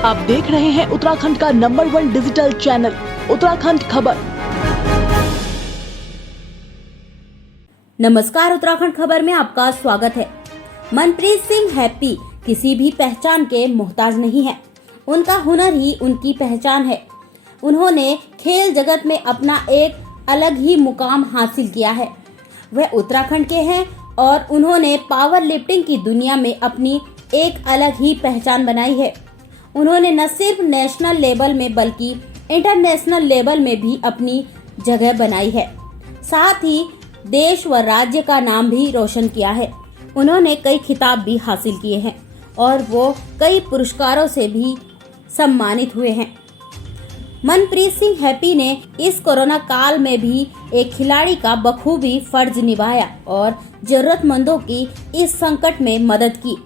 आप देख रहे हैं उत्तराखंड का नंबर 1 डिजिटल चैनल उत्तराखंड खबर। नमस्कार, उत्तराखंड खबर में आपका स्वागत है। मनप्रीत सिंह हैप्पी किसी भी पहचान के मोहताज नहीं है। उनका हुनर ही उनकी पहचान है। उन्होंने खेल जगत में अपना एक अलग ही मुकाम हासिल किया है। वह उत्तराखंड के हैं और उन्होंने पावर लिफ्टिंग की दुनिया में अपनी एक अलग ही पहचान बनाई है। उन्होंने न सिर्फ नेशनल लेवल में बल्कि इंटरनेशनल लेवल में भी अपनी जगह बनाई है। साथ ही देश व राज्य का नाम भी रोशन किया है। उन्होंने कई खिताब भी हासिल किए हैं और वो कई पुरस्कारों से भी सम्मानित हुए हैं। मनप्रीत सिंह हैप्पी ने इस कोरोना काल में भी एक खिलाड़ी का बखूबी फर्ज निभाया और जरूरतमंदों की इस संकट में मदद की।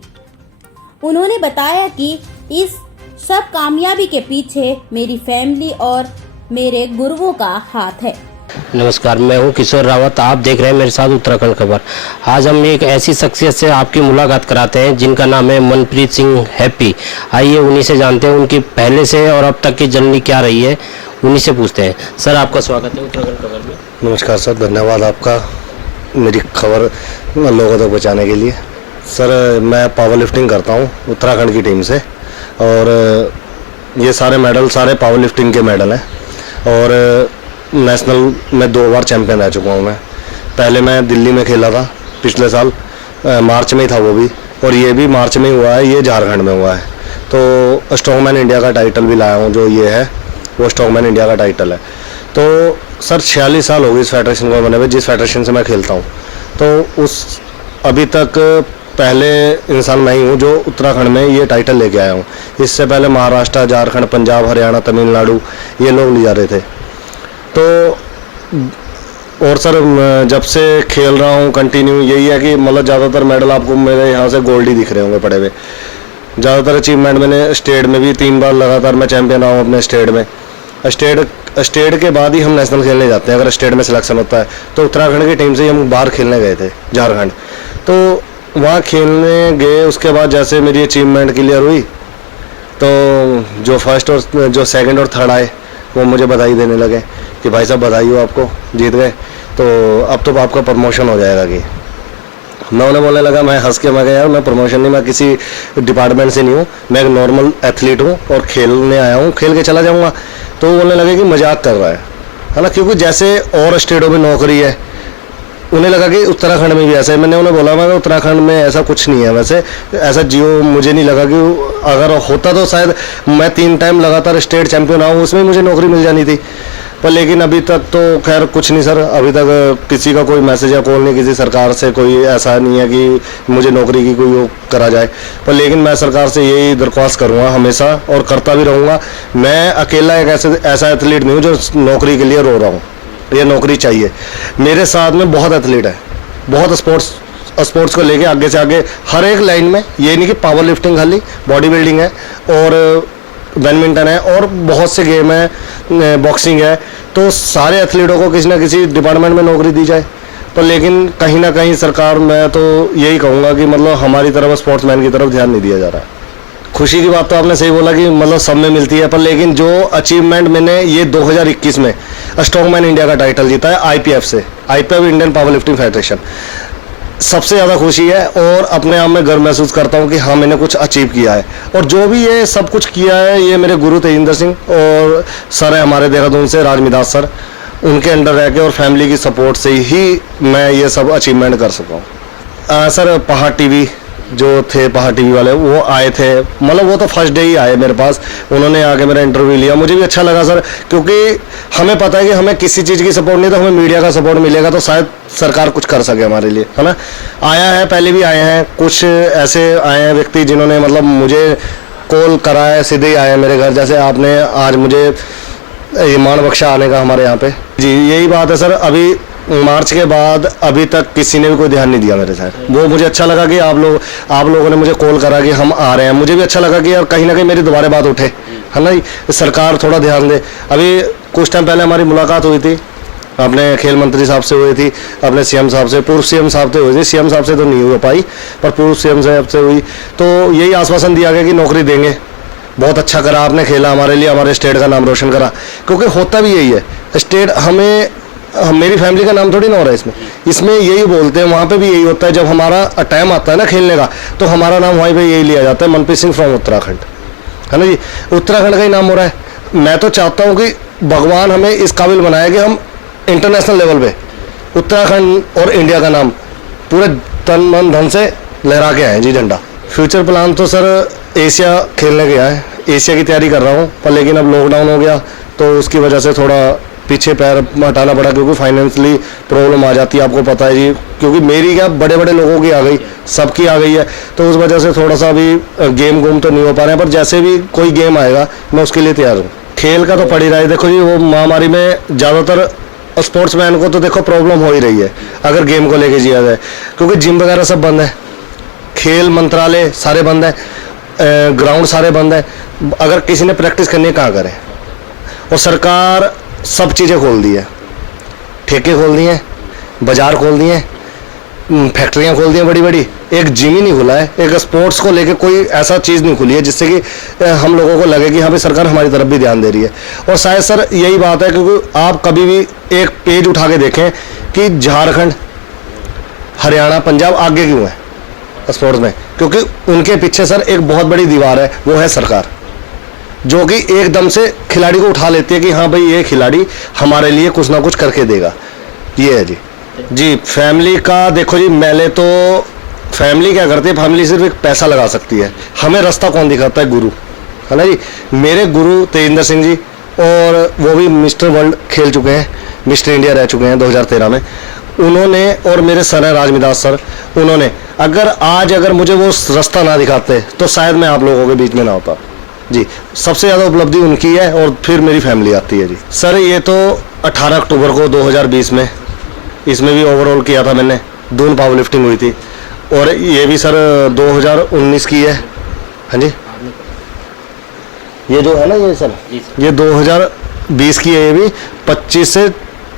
उन्होंने बताया कि इस सब कामयाबी के पीछे मेरी फैमिली और मेरे गुरुओं का हाथ है। नमस्कार, मैं हूं किशोर रावत। आप देख रहे हैं मेरे साथ उत्तराखंड खबर। आज हम एक ऐसी शख्सियत से आपकी मुलाकात कराते हैं जिनका नाम है मनप्रीत सिंह हैप्पी। आइए उन्हीं से जानते हैं उनकी पहले से और अब तक की जर्नी क्या रही है, उन्हीं से पूछते हैं। सर, आपका स्वागत है उत्तराखंड खबर में। नमस्कार सर, धन्यवाद आपका मेरी खबर लोगों तक पहुँचाने के लिए। सर, मैं पावर लिफ्टिंग करता हूँ उत्तराखंड की टीम से और ये सारे मेडल सारे पावर लिफ्टिंग के मेडल हैं और नेशनल में 2 बार चैंपियन रह चुका हूँ मैं। पहले मैं दिल्ली में खेला था पिछले साल, मार्च में ही था वो भी, और ये भी मार्च में ही हुआ है, ये झारखंड में हुआ है। तो स्ट्रॉन्गमैन इंडिया का टाइटल भी लाया हूँ, जो ये है वो स्ट्रॉन्गमैन इंडिया का टाइटल है। तो सर 46 साल हो गई इस फेडरेशन को बने हुए, जिस फेडरेशन से मैं खेलता हूँ। तो उस अभी तक पहले इंसान मैं ही हूँ जो उत्तराखंड में ये टाइटल लेके आया हूँ। इससे पहले महाराष्ट्र, झारखंड, पंजाब, हरियाणा, तमिलनाडु ये लोग ले जा रहे थे। तो और सर जब से खेल रहा हूँ कंटिन्यू यही है कि मतलब ज़्यादातर मेडल आपको मेरे यहाँ से गोल्ड ही दिख रहे होंगे पड़े हुए। ज़्यादातर अचीवमेंट मैंने स्टेट में भी 3 बार लगातार मैं चैंपियन रहा हूँ अपने स्टेट में। स्टेट के बाद ही हम नेशनल खेलने जाते हैं। अगर स्टेट में सिलेक्शन होता है तो उत्तराखंड की टीम से हम बाहर खेलने गए थे झारखंड। तो वहाँ खेलने गए, उसके बाद जैसे मेरी अचीवमेंट क्लियर हुई तो जो फर्स्ट और जो सेकंड और थर्ड आए वो मुझे बधाई देने लगे कि भाई साहब बधाई हो, आपको जीत गए, तो अब तो आपका प्रमोशन हो जाएगा। कि मैं उन्हें बोलने लगा, मैं हंस के मैं यार मैं प्रमोशन नहीं, मैं किसी डिपार्टमेंट से नहीं हूँ, मैं एक नॉर्मल एथलीट हूँ और खेलने आया हूँ, खेल के चला जाऊँगा। तो वो बोलने लगे कि मजाक कर रहा है ना, क्योंकि जैसे और स्टेटों में नौकरी है उन्हें लगा कि उत्तराखंड में भी ऐसा है। मैंने उन्हें बोला मैं उत्तराखंड में ऐसा कुछ नहीं है, वैसे ऐसा जियो मुझे नहीं लगा कि अगर होता तो शायद मैं 3 टाइम लगातार स्टेट चैंपियन रहा हूँ, उसमें मुझे नौकरी मिल जानी थी। पर लेकिन अभी तक तो खैर कुछ नहीं सर, अभी तक किसी का कोई मैसेज या कॉल नहीं, किसी सरकार से कोई ऐसा नहीं है कि मुझे नौकरी की कोई वो करा जाए। पर लेकिन मैं सरकार से यही दरख्वास्त करूँगा हमेशा और करता भी रहूँगा। मैं अकेला एक ऐसा एथलीट नहीं हूँ जो नौकरी के लिए रो रहा हूँ, ये नौकरी चाहिए। मेरे साथ में बहुत एथलीट है, बहुत स्पोर्ट्स को लेके आगे से आगे हर एक लाइन में। ये नहीं कि पावर लिफ्टिंग खाली, बॉडी बिल्डिंग है और बैडमिंटन है और बहुत से गेम है, बॉक्सिंग है। तो सारे एथलीटों को किसी ना किसी डिपार्टमेंट में नौकरी दी जाए। तो लेकिन कहीं ना कहीं सरकार, मैं तो यही कहूँगा कि मतलब हमारी तरफ स्पोर्ट्समैन की तरफ ध्यान नहीं दिया जा रहा है। खुशी की बात तो आपने सही बोला कि मतलब सब में मिलती है, पर लेकिन जो अचीवमेंट मैंने ये 2021 में स्ट्रॉन्गमैन इंडिया का टाइटल जीता है आईपीएफ से, IPF Indian power lifting federation, सबसे ज़्यादा खुशी है और अपने आप में गर्व महसूस करता हूँ कि हाँ मैंने कुछ अचीव किया है। और जो भी ये सब कुछ किया है ये मेरे गुरु तेजिंदर सिंह और सर है हमारे देहरादून से राजमिदास सर, उनके अंडर रह के और फैमिली की सपोर्ट से ही मैं ये सब अचीवमेंट कर सका हूँ। सर पहाड़ टीवी जो थे, पहाड़ टीवी वाले वो आए थे, मतलब वो तो फर्स्ट डे ही आए मेरे पास, उन्होंने आके मेरा इंटरव्यू लिया। मुझे भी अच्छा लगा सर, क्योंकि हमें पता है कि हमें किसी चीज़ की सपोर्ट नहीं तो हमें मीडिया का सपोर्ट मिलेगा तो शायद सरकार कुछ कर सके हमारे लिए, है ना। आया है, पहले भी आए हैं, कुछ ऐसे आए हैं व्यक्ति जिन्होंने मतलब मुझे कॉल करा है, सीधे ही आए हैं मेरे घर, जैसे आपने आज मुझे ये मान बख्शा आने का हमारे यहाँ पे। जी यही बात है सर, अभी मार्च के बाद अभी तक किसी ने भी कोई ध्यान नहीं दिया मेरे साथ। वो मुझे अच्छा लगा कि आप लोगों ने मुझे कॉल करा कि हम आ रहे हैं। मुझे भी अच्छा लगा कि यार कहीं ना कहीं मेरी दोबारा बात उठे, है ना, सरकार थोड़ा ध्यान दे। अभी कुछ टाइम पहले हमारी मुलाकात हुई थी, अपने खेल मंत्री साहब से हुई थी, अपने सीएम साहब से, पूर्व सीएम साहब से हुई थी। सीएम साहब से तो नहीं हो पाई पर पूर्व सीएम साहब से हुई। तो यही आश्वासन दिया गया कि नौकरी देंगे बहुत अच्छा करा आपने, खेला हमारे लिए, हमारे स्टेट का नाम रोशन करा। क्योंकि होता भी यही है, स्टेट हमें मेरी फैमिली का नाम थोड़ी ना हो रहा है इसमें यही बोलते हैं। वहाँ पे भी यही होता है, जब हमारा टाइम आता है ना खेलने का, तो हमारा नाम वहीं पे यही लिया जाता है, मनप्रीत सिंह फ्रॉम उत्तराखंड, है ना जी। उत्तराखंड का ही नाम हो रहा है। मैं तो चाहता हूँ कि भगवान हमें इस काबिल बनाया कि हम इंटरनेशनल लेवल पे उत्तराखंड और इंडिया का नाम पूरे तन मन धन से लहरा के आए जी झंडा। फ्यूचर प्लान तो सर एशिया खेलने गया है, एशिया की तैयारी कर रहा हूँ, पर लेकिन अब लॉकडाउन हो गया तो उसकी वजह से थोड़ा पीछे पैर हटाना पड़ा, क्योंकि फाइनेंशियली प्रॉब्लम आ जाती है, आपको पता है जी। क्योंकि मेरी क्या, बड़े बड़े लोगों की आ गई, सबकी आ गई है, तो उस वजह से थोड़ा सा अभी गेम गुम तो नहीं हो पा रहे हैं, पर जैसे भी कोई गेम आएगा मैं उसके लिए तैयार हूँ। खेल का तो पड़ ही रहा है। देखो जी, वो महामारी में ज़्यादातर स्पोर्ट्समैन को तो देखो प्रॉब्लम हो ही रही है अगर गेम को लेके जिया जाए, क्योंकि जिम वगैरह सब बंद है, खेल मंत्रालय सारे बंद है, ग्राउंड सारे बंद है। अगर किसी ने प्रैक्टिस करनी है कहाँ करें? और सरकार सब चीज़ें खोल दी है, ठेके खोल दिए हैं, बाजार खोल दिए हैं, फैक्ट्रियाँ खोल दी हैं बड़ी बड़ी, एक जिम ही नहीं खुला है, एक स्पोर्ट्स को लेके कोई ऐसा चीज़ नहीं खुली है जिससे कि हम लोगों को लगे कि हाँ भाई सरकार हमारी तरफ भी ध्यान दे रही है। और शायद सर यही बात है, क्योंकि आप कभी भी एक पेज उठा के देखें कि झारखंड, हरियाणा, पंजाब आगे क्यों है स्पोर्ट्स में, क्योंकि उनके पीछे सर एक बहुत बड़ी दीवार है, वो है सरकार, जो कि एकदम से खिलाड़ी को उठा लेती है कि हाँ भाई ये खिलाड़ी हमारे लिए कुछ ना कुछ करके देगा। ये है जी। फैमिली का देखो जी, पहले तो फैमिली क्या करती है, फैमिली सिर्फ एक पैसा लगा सकती है, हमें रास्ता कौन दिखाता है? गुरु, है ना जी। मेरे गुरु तेजिंदर सिंह जी, और वो भी मिस्टर वर्ल्ड खेल चुके हैं, मिस्टर इंडिया रह चुके हैं 2013 में, उन्होंने, और मेरे सर हैं राजमिदास सर, उन्होंने अगर मुझे वो रास्ता ना दिखाते तो शायद मैं आप लोगों के बीच में ना होता जी। सबसे ज़्यादा उपलब्धि उनकी है, और फिर मेरी फैमिली आती है जी। सर ये तो 18 अक्टूबर को 2020 में, इसमें भी ओवरऑल किया था मैंने, दून पावर लिफ्टिंग हुई थी, और ये भी सर 2019 की है। हाँ जी, ये जो है ना ये सर, ये 2020 की है, ये भी 25 से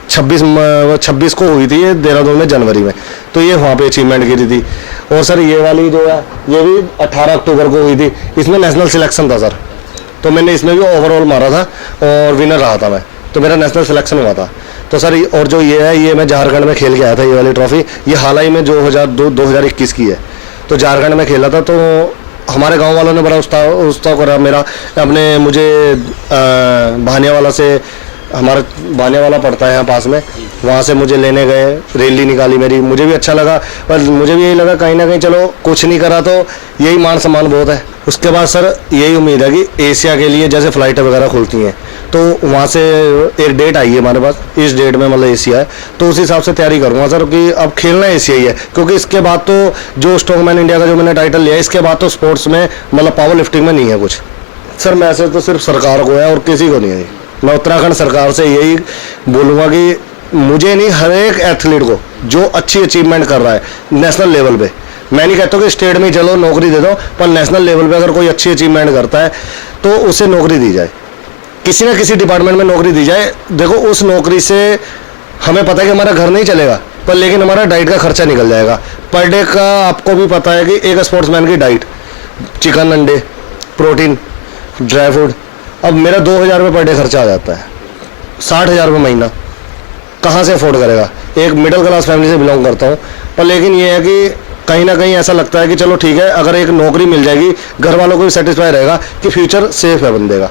26 को हुई थी ये देहरादून में जनवरी में, तो ये वहाँ पे अचीवमेंट की थी। और सर ये वाली जो है ये भी 18 अक्टूबर को हुई थी, इसमें नेशनल सिलेक्शन था सर, तो मैंने इसमें भी ओवरऑल मारा था और विनर रहा था मैं, तो मेरा नेशनल सिलेक्शन हुआ था। तो सर और जो ये है, ये मैं झारखंड में खेल के आया था, ये वाली ट्रॉफी, ये हाल ही में 2021 की है, तो झारखंड में खेला था। तो हमारे गांव वालों ने बड़ा उत्साह करा मेरा, अपने मुझे भानियावाला से, हमारा भानियावाला पड़ता है यहाँ पास में, वहाँ से मुझे लेने गए, रैली निकाली मेरी, मुझे भी अच्छा लगा, पर मुझे भी यही लगा कहीं ना कहीं चलो कुछ नहीं करा तो यही मान सम्मान बहुत है। उसके बाद सर यही उम्मीद है कि एशिया के लिए जैसे फ़्लाइटें वगैरह खुलती हैं, तो वहाँ से एक डेट आई है हमारे पास, इस डेट में मतलब एशिया है, तो उस हिसाब से तैयारी करूँगा सर कि अब खेलना एशिया ही है, क्योंकि इसके बाद तो जो स्ट्रॉन्गमैन इंडिया का जो मैंने टाइटल लिया है, इसके बाद तो स्पोर्ट्स में मतलब पावर लिफ्टिंग में नहीं है कुछ। सर मैसेज तो सिर्फ सरकार को है और किसी को नहीं है। मैं उत्तराखंड सरकार से यही बोलूँगा कि मुझे नहीं, हर एक एथलीट को जो अच्छी अचीवमेंट कर रहा है नेशनल लेवल पे, मैं नहीं कहता कि स्टेट में चलो नौकरी दे दो, पर नेशनल लेवल पे अगर कोई अच्छी अचीवमेंट करता है तो उसे नौकरी दी जाए, किसी ना किसी डिपार्टमेंट में नौकरी दी जाए। देखो उस नौकरी से हमें पता है कि हमारा घर नहीं चलेगा, पर लेकिन हमारा डाइट का खर्चा निकल जाएगा। पर डे का आपको भी पता है कि एक स्पोर्ट्समैन की डाइट, चिकन, अंडे, प्रोटीन, ड्राई फ्रूट, अब मेरा 2000 रुपये पर डे खर्चा आ जाता है, 60,000 रुपये महीना कहाँ से अफोर्ड करेगा? एक मिडिल क्लास फैमिली से बिलोंग करता हूँ, पर लेकिन ये है कि कहीं ना कहीं ऐसा लगता है कि चलो ठीक है, अगर एक नौकरी मिल जाएगी, घर वालों को भी सेटिस्फाई रहेगा कि फ्यूचर सेफ है बंदे का।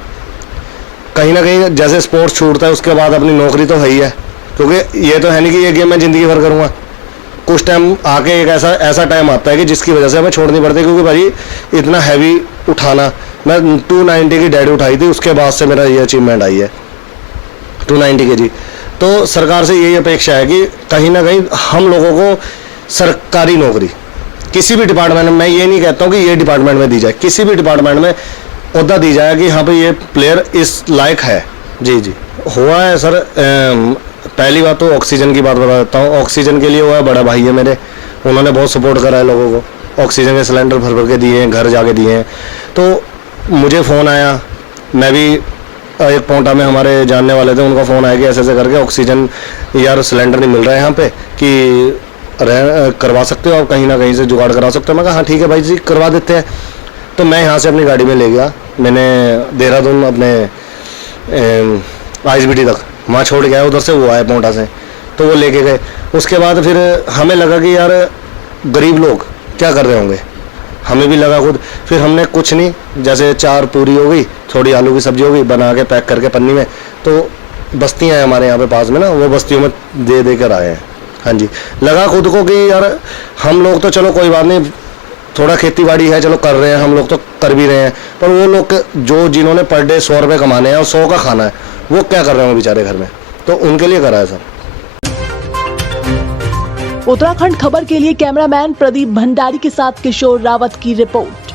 कहीं ना कहीं जैसे स्पोर्ट्स छूटता है उसके बाद अपनी नौकरी तो है ही है, क्योंकि ये तो है नहीं कि ये गेम मैं ज़िंदगी भर करूँगा, कुछ टाइम आके एक ऐसा टाइम आता है कि जिसकी वजह से हमें छोड़नी पड़ती है, क्योंकि भाई इतना हैवी उठाना, मैं 290 की डेड उठाई थी, उसके बाद से मेरा ये अचीवमेंट आई है 290 kg। तो सरकार से यही अपेक्षा है कि कहीं ना कहीं हम लोगों को सरकारी नौकरी किसी भी डिपार्टमेंट में, मैं ये नहीं कहता हूँ कि ये डिपार्टमेंट में दी जाए, किसी भी डिपार्टमेंट में ओहदा दी जाए कि हाँ भाई ये प्लेयर इस लायक है। जी जी हुआ है सर। पहली बात तो ऑक्सीजन की बात बता देता हूँ, ऑक्सीजन के लिए हुआ है, बड़ा भाई है मेरे, उन्होंने बहुत सपोर्ट करा है लोगों को, ऑक्सीजन के सिलेंडर भर भर के दिए हैं, घर जाके दिए हैं। तो मुझे फ़ोन आया, मैं भी एक पोंटा में हमारे जानने वाले थे, उनका फ़ोन आया कि ऐसे ऐसे करके ऑक्सीजन यार सिलेंडर नहीं मिल रहा है यहाँ पे, कि करवा सकते हो आप, कहीं ना कहीं से जुगाड़ करा सकते हो। मैं कहा हाँ ठीक है भाई जी करवा देते हैं। तो मैं यहाँ से अपनी गाड़ी में ले गया मैंने देहरादून अपने ISBT तक वहाँ छोड़ गया, उधर से वो आए पोंटा से, तो वो लेके गए। उसके बाद फिर हमें लगा कि यार गरीब लोग क्या कर रहे होंगे, हमें भी लगा खुद। फिर हमने कुछ नहीं, जैसे 4 पूरी हो गई, थोड़ी आलू की सब्जी हो गई, बना के पैक करके पन्नी में, तो बस्तियाँ हैं हमारे यहाँ पे पास में ना, वो बस्तियों में दे कर आए हैं। हाँ जी, लगा खुद को कि यार हम लोग तो चलो कोई बात नहीं, थोड़ा खेती बाड़ी है चलो कर रहे हैं, हम लोग तो कर भी रहे हैं, पर वो लोग जो जिन्होंने पर डे 100 रुपये कमाने हैं और 100 का खाना है, वो क्या कर रहे हैं बेचारे घर में, तो उनके लिए करा है सर। उत्तराखंड खबर के लिए कैमरामैन प्रदीप भंडारी के साथ किशोर रावत की रिपोर्ट।